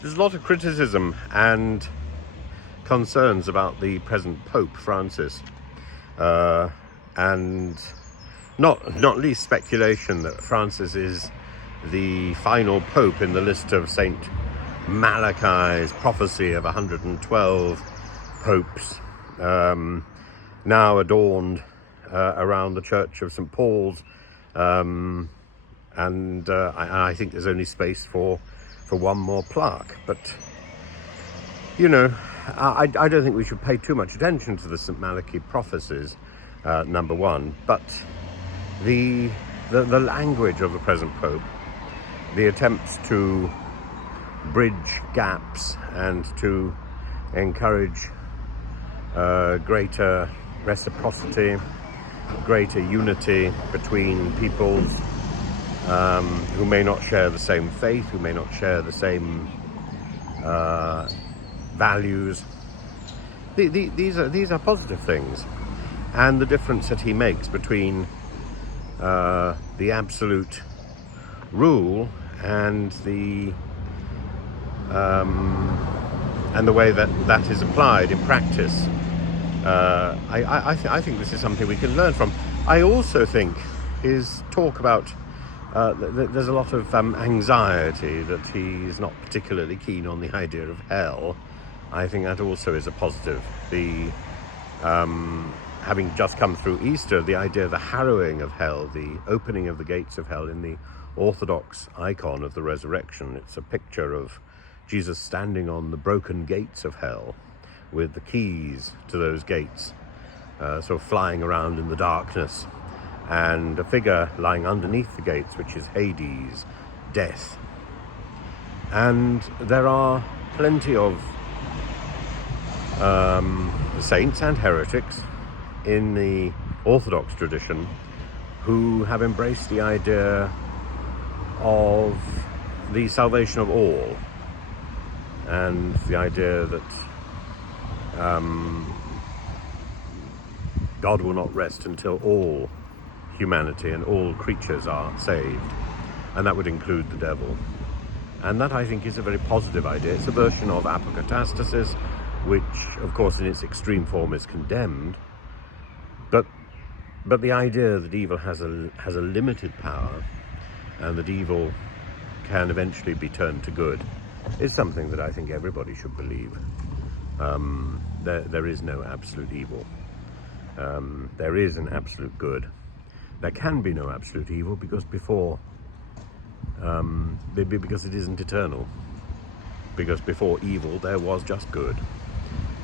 There's a lot of criticism and concerns about the present Pope Francis, and not least speculation that Francis is the final Pope in the list of Saint Malachi's prophecy of 112 popes, now adorned around the Church of St. Paul's, and I think there's only space for one more plaque. But you know, I don't think we should pay too much attention to the St. Malachi prophecies, number one, but the language of the present Pope, the attempts to bridge gaps and to encourage greater reciprocity, greater unity between peoples who may not share the same faith, who may not share the same values. These are positive things, and the difference that he makes between the absolute rule and the way that is applied in practice. I think this is something we can learn from. I also think his talk about there's a lot of anxiety that he's not particularly keen on the idea of hell. I think that also is a positive. The having just come through Easter, the idea of the harrowing of hell, the opening of the gates of hell in the Orthodox icon of the resurrection. It's a picture of Jesus standing on the broken gates of hell with the keys to those gates sort of flying around in the darkness, and a figure lying underneath the gates, which is Hades, death. And there are plenty of saints and heretics in the Orthodox tradition who have embraced the idea of the salvation of all, and the idea that God will not rest until all humanity and all creatures are saved, and that would include the devil. And that, I think, is a very positive idea. It's a version of apokatastasis, which, of course, in its extreme form is condemned. But the idea that evil has a limited power, and that evil can eventually be turned to good, is something that I think everybody should believe. There is no absolute evil. There is an absolute good. There can be no absolute evil because because it isn't eternal. Because before evil there was just good,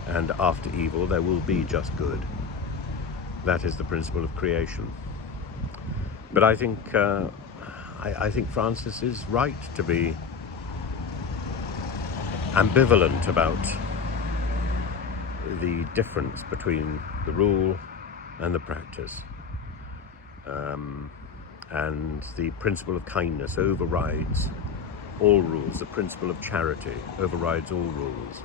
and after evil there will be just good. That is the principle of creation. But I think I think Francis is right to be ambivalent about the difference between the rule and the practice. And the principle of kindness overrides all rules. The principle of charity overrides all rules.